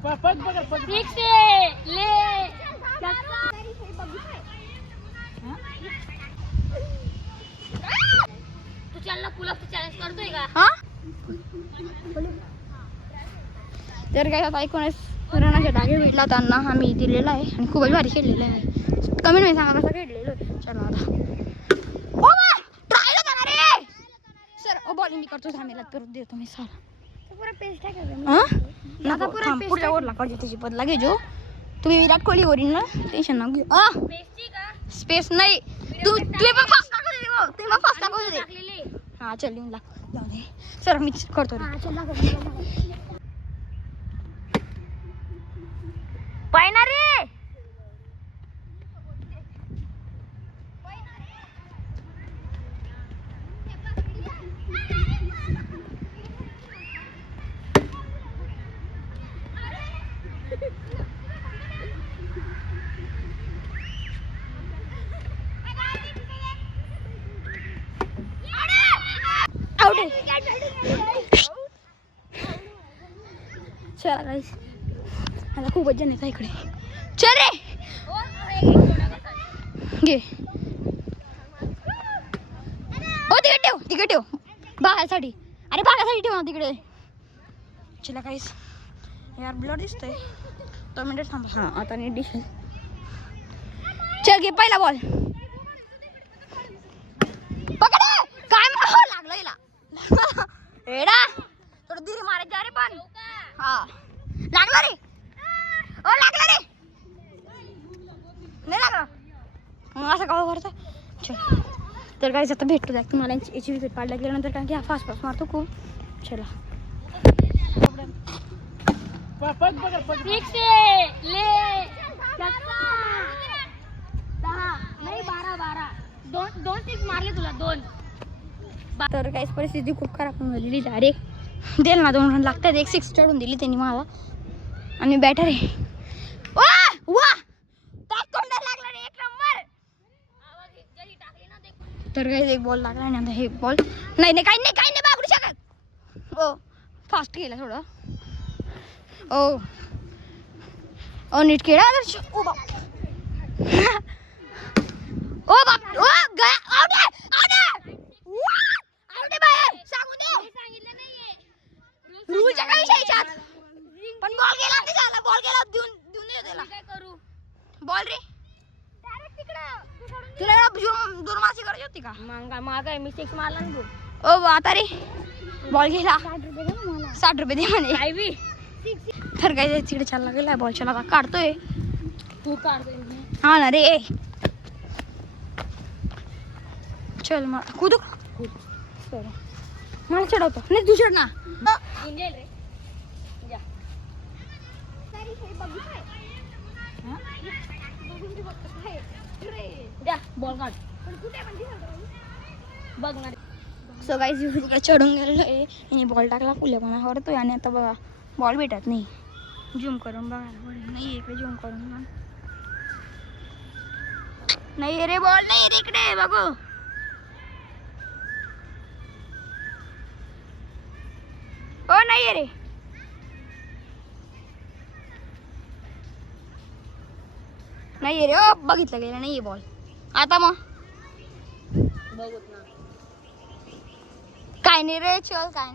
ठीक से ले तू चल ना पुल अप चॅलेंज करतोय का? हा तर काय आता ऐकूनच रणाच्या डागे भेटला त्यांना आम्ही दिलेला आहे आणि खूपच भारी खेळलेला आहे. कमेंट मध्ये सांगा कसं खेळलेलो आहे. चला आता सर बॉलिंग मी करतो थांबेला परत देतो मी सर पुढच्या ओव्हरला काढू त्याची बदला घेजो तुम्ही विराट कोहली वरील ना टेन्शन ना घेऊ. स्पेस नाही तू तुम्ही पण फास्ट टाकू दे तुम्ही पण फास्ट टाकू दे. हा चल येऊन जाऊ दे सर मी करतो पाहिना रे चला गाईस आता खूपच जण येतात इकडे. चल रे घे हो तिकडे ठेव बागासाठी. अरे बागासाठी ठेव ना तिकडे. चला गाईस यार ब्लड दिसतंय 2 मिनिट थांबा. हां आता नीट दिसेल. चल घे पहिला बॉल पकड. काय लागलं हिला एडा थोडं धीरे मारायचं. अरे पण हा लागला रे ओ लागला रे नाही लागला मग असं का करतो. चल तर काय आता भेटतो द्या तुम्हाला याची विकेट पाडल्या गेल्यानंतर कारण की हा फास्ट मारतो खूप. चला ठीक से ले 12 दोन सिक्स मारले तुला 2. तर काहीच परिस्थिती खूप खराब होऊन झालेली. डायरेक्ट देईल ना 2 रन लागतात. एक 6 चढून दिली त्यांनी मला आणि बॅटर आहे. वा लागला रे 1 नंबर. तर काही एक बॉल लागला आणि आता हे बॉल नाही काही नाही बागडू शकत. ओ फास्ट केला थोडं. ओ नीट केला. ओ बाप ओ बाप ओ गया आउट बाहेर सांगू दे. सांगितलं नाहीये रूलच्या काही विषयाच्यात पण बॉल गेला नाही झाला. बॉल गेला देऊन दे त्याला. काय करू बॉल रे डायरेक्ट तिकडं तुला दुर्माशी करायची होती का? मागाय मी 6 मारला ना. ओ आता रे बॉल गेला 60 रुपये दे म्हणे. काय बी तर काय तिकडे चालला गेला बॉल. चला आता काढतोय तू काढतोय हा ना रे. चल मग कूद मला चढवतो नाही तू चढ ना. इंजेल रे जा जा बॉल काढ बघ ना. सो गाईस इकडे चढून गेलेलो आहे. आणि बॉल टाकला फुलेपणा करतोय आणि आता बघा बॉल भेटत नाही. झूम करून बघायला पडेल. नाही इकडे झूम करून नाही रे बॉल नाही रे इकडे बघू. ओ नाही रे नाही रे. ओ बघितलं गेलं नाही बॉल. आता मग बघत ना काय नाही रे. चल काय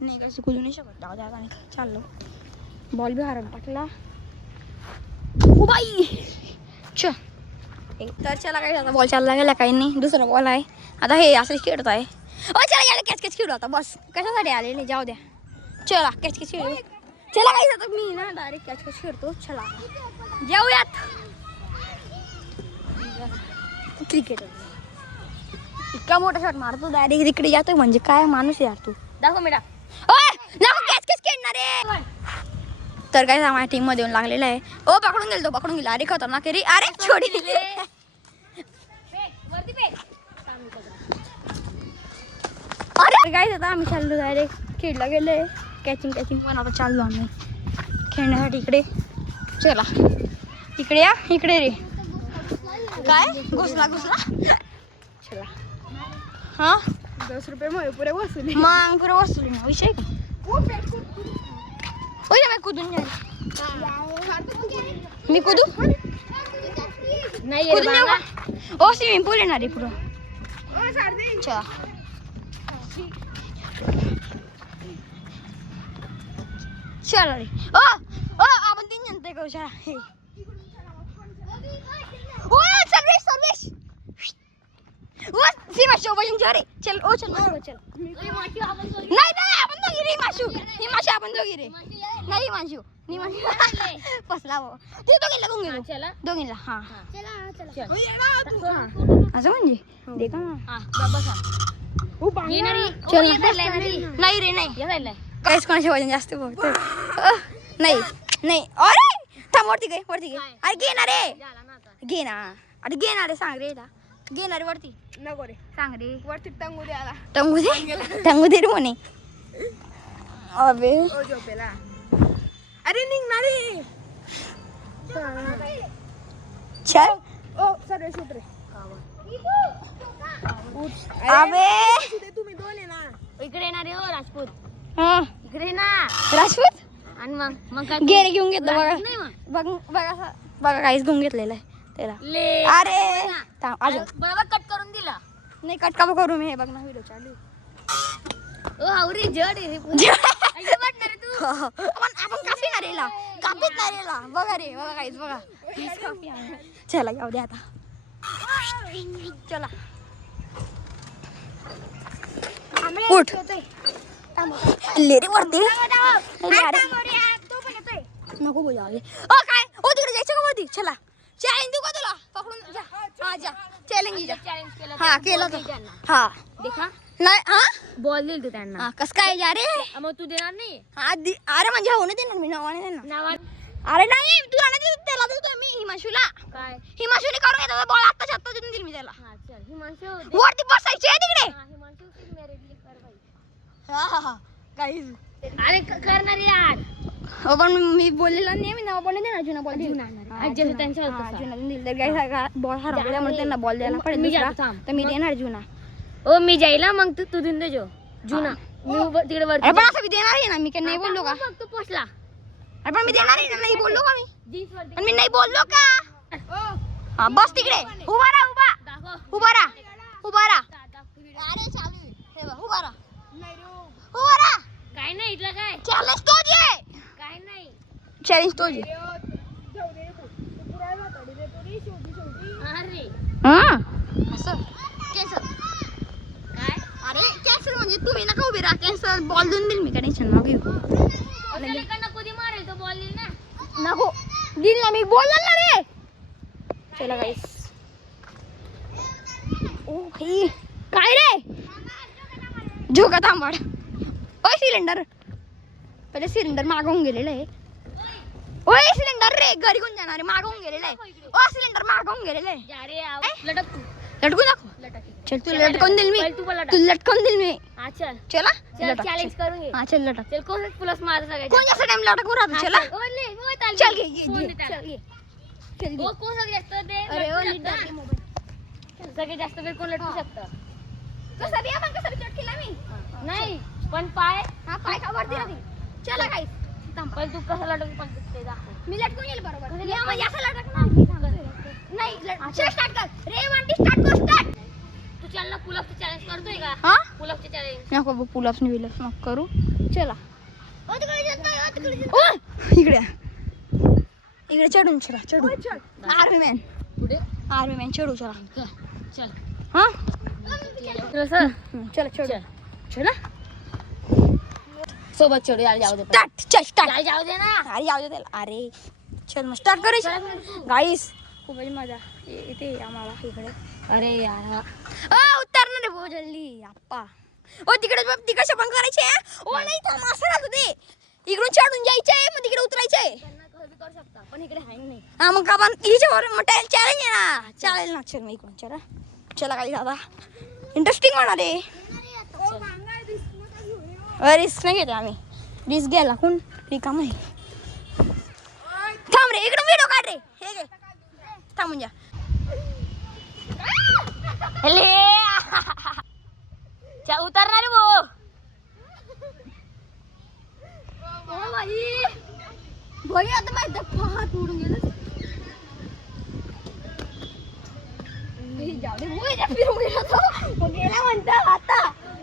नाही कसं कुदू नाही शकत. जाऊ द्या आणि चाललो. बॉल बी हारून टाकला. ओ बाई चल तर चला काय आता बॉल चालला गेला काही नाही. दुसरा बॉल आहे आता हे असंच खेळत आहे. ओ चला गेला कॅच खेळू आता बस. कशासाठी आलेले जाऊ द्या. चला कॅच खेळू. चला काही आता मी ना डायरेक्ट कॅच खेळतो. चला जाऊयात. क्रिकेट इतका मोठा शॉट मारतो डायरेक्ट तिकडे जातोय म्हणजे काय माणूस यार तू. दाखव बेटा. कॅच खेळणार आहे. तर काय माझ्या टीम मध्ये येऊन लागलेला आहे. ओ पकडून गेला. अरे खतरनाक रे. अरे छोडी दिले. अरे काय आता आम्ही चाललो डायरेक्ट खेळला गेलोय. कॅचिंग पण आता चाललो आम्ही खेळण्यासाठी इकडे. चला इकडे या इकडे रे. काय घुसला चला. हा 10 रुपये पुरे वसूल. मग पुरे वसूल विषय का. ओय मैं कूदून जाईल मी कूदू नाही रे कूदून येऊ बाबा. का? ओ स्विमिंग पूल येणार आहे पुढं चला चल रे ओ ओ आपण 3 जण ते करू चला हे ओ सर्विस सर्विस ओ सीमा शो बजून जा रे चल ओ चल चल ओय, माशी आपण दोघी. नाही नाही आपण दोघी रे माशू आपण दोघी रे नाही माशू फसला वो ते दोघीला घेऊन हा, गेलो चला. दोघीला हा चल. असं म्हणजे देखा ना हा, गप्प बसा. येणारी. चल ओ, ना. या साईडला येणारी. नाही रे नाही या साईडला. काहीच कोणाचे वजन जास्त बघतो नाही नाही अरे थांब वरती गे काय? अरे घे ना रे झाला ना आता. घे ना अरे घे ना रे सांग रे घे ना रे वरती नको रे सांग रे वरती टंगू द्याला टंगू दे रे म्हणे अबे ओ झोपेला अरे निघणार रे चल ओ सर्व शूट रे अबे ते तुम्ही दोन आहे ना इकडे येणारे हो राजपूत. हा इकडे ना. राजपूत आणि मग काय घे रे घेऊन घेतलं बघा नाही मग. बघा काहीच घेऊन घेतलेलं आहे त्याला ले. अरे थांब अजून बरोबर कट करून दिला. नाही कट का करू मी हे बघ ना व्हिडिओ चालू ओ हावरी जड आहे रे पुरी. ऐका वाटणार रे तू. आपण कापी ना रेला कापीत ना रेला बघा रे बघा काहीच बघा काहीच कापी आहे. चला जाऊ दे आता चला उठ ले रे वरती नको बोला ओ काय ओ तिकडे जायचं का वरती चला चॅलेंज देऊ का तुला पकडून जा हा जा चॅलेंज जा चॅलेंज केलं. हा केलं बॉल तर त्यांना. हा देखा नाही हा बॉल दिल तू त्यांना. हा कस काय जा रे मग तू देणार नाही. हा अरे म्हणजे हो नाही देणार मी नावाने देणार नावात अरे नाही तुला नाही देत त्याला देतो मी हिमांशूला काय. हिमांशूने काढून घेतला बॉल आत्ताच्या आत्ता देऊन दिल मी त्याला हा चल हिमांशू दे. वरती बसायचे आहे तिकडे हा, हिमांशू की मेरिटली कर बाई. हा काहीच अरे करणार यार. हो पण मी बोललेला नाही मी नाव पण नाही देणार जुना बॉल आज जसं त्यांच्या होतं जुना देऊन दिल तर काय बॉल हरवल्यामुळे त्यांना बॉल द्यायला पडेल मी दुसरा जातो, थांब. तर मी देणार जुना ओ मी जाईला मग तू देऊन दे जो जुना. मी तिकडे वरती अरे पण असं मी देणार आहे ना मी काय नाही बोललो का बघ, तू पोचला. अरे पण मी देणार आहे ना नाही बोललो का मी जीन्स वरती पण मी नाही बोललो का हा बस तिकडे उभा राहा दाखव. उभा राहा अरे चालू आहे. हे बघ उभा राहा काय नाही इथलं काय. चॅलेंज तोच आहे काय नाही. चॅलेंज तोच आहे अरे हा असं कॅन्सल काय. अरे कॅन्सल म्हणजे तुम्ही नका उभी राहा कॅन्सल बॉल देऊन देईल मी काय टेन्शन नको घेऊ त्याला कधी मारेल तो बॉल देईल ना. नको दिल ना मी बोलला ना रे चला गाईस ओ भाई काय रे झोका थांबड ओय सिलेंडर पहिले सिलेंडर मागवून गेलेलं आहे ओय सिलेंडर रे घरी घेऊन जाणार आहे मागवून गेलेलं आहे ओ सिलेंडर मागवून गेलेलं आहे जा रे आव. लटक तू. लटकून दाखव लटक. चल तू लटकून दिल मी पहिले तू पण लटक. तू लटकून दिल मी हा चल. चला चल लटक, चॅलेंज चल. करून घे. हा चल लटक चल कोण प्लस मार सगळ्यात. कोण जास्त टाइम लटकून राहतो चला चल घे घे, कोण घे देतात? चल घे चल घे ओ कोण सगळ्यात जास्त दे. अरे ओ लटकू नीट शकतं. धर मोबाईल सगळ्यात जास्त वेळ कोण लटकू शकतं. कसा बी आपण कसा बी चट केला मी नाही पण पाय. हा पाय का वरती राहते चला गाईस पण तू कसं लटकू पण ते दाखव. मी लटकून येईल बरोबर या मग असं लटकणार नाही स्टार्ट कर रे वंटी स्टार्ट कर स्टार्ट तू चल ना पुलअपचं चॅलेंज करतोय का. हा पुलअपचं चॅलेंज. नको पुलअप्स नि विलअप्स नको करू चला इकडे इकडे चढून चला चढू आर्मी मॅन चढू चला चल. हा कसं चला चढू चला सोबत चढू यार जाऊ दे. स्टार्ट चल स्टार्ट यार जाऊ दे ना. अरे जाऊ दे त्याला अरे चल मग स्टार्ट करायचं गाईस खूपच मजा येते आम्हाला इकडे अरे यार उतरणार रे भाऊ जल्दी आप्पा ओ तिकडे पण करायचे ओ नाही थांब असं राहतो ते इकडून चढून जायचंय मग तिकडे उतरायचंय करू शकता पण इकडे आहे नाही. हा मग आपण हिच्यावर मग चॅलेंज आहे ना चालेल ना चल मग इकडून चला चला काही दादा इंटरेस्टिंग होणार आहे रिस्क नाही घेते आम्ही रिस्क घ्यायला कोण रिकाम आहे थांब रे इकडे व्हिडिओ काढ रे हे घे थांबून जा उतरणार भाऊ. ओ भाई भाई आता माहिती हात उडून गेलं जाऊ दे भाई फिरून गेला तो मग गेला म्हणता आता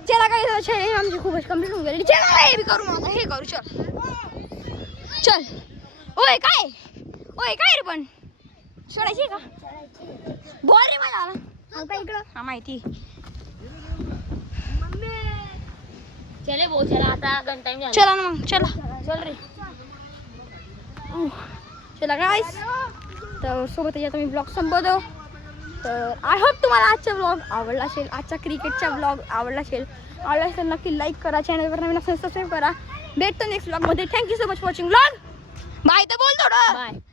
चला काय आमची खूपच कम्प्लीट होऊन गेली चला हे बी करू आता हे करू चल चल ओय काय रे पण सोडायची का बोल रे मला आला का इकडं हा माहिती चले भाऊ चला आता टाइम झाला चला ना मग चला चल रे चला गाईस तर सोबत आता मी ब्लॉग संपवतो तर आय होप तुम्हाला आजचा ब्लॉग आवडला असेल आजचा क्रिकेटचा ब्लॉग आवडला असेल तर नक्की लाईक करा चॅनलवर नवीन असेल सबस्क्राईब करा भेटतो नेक्स्ट ब्लॉगमध्ये thank you so much for watching blog bye तर बोल थोडं बाय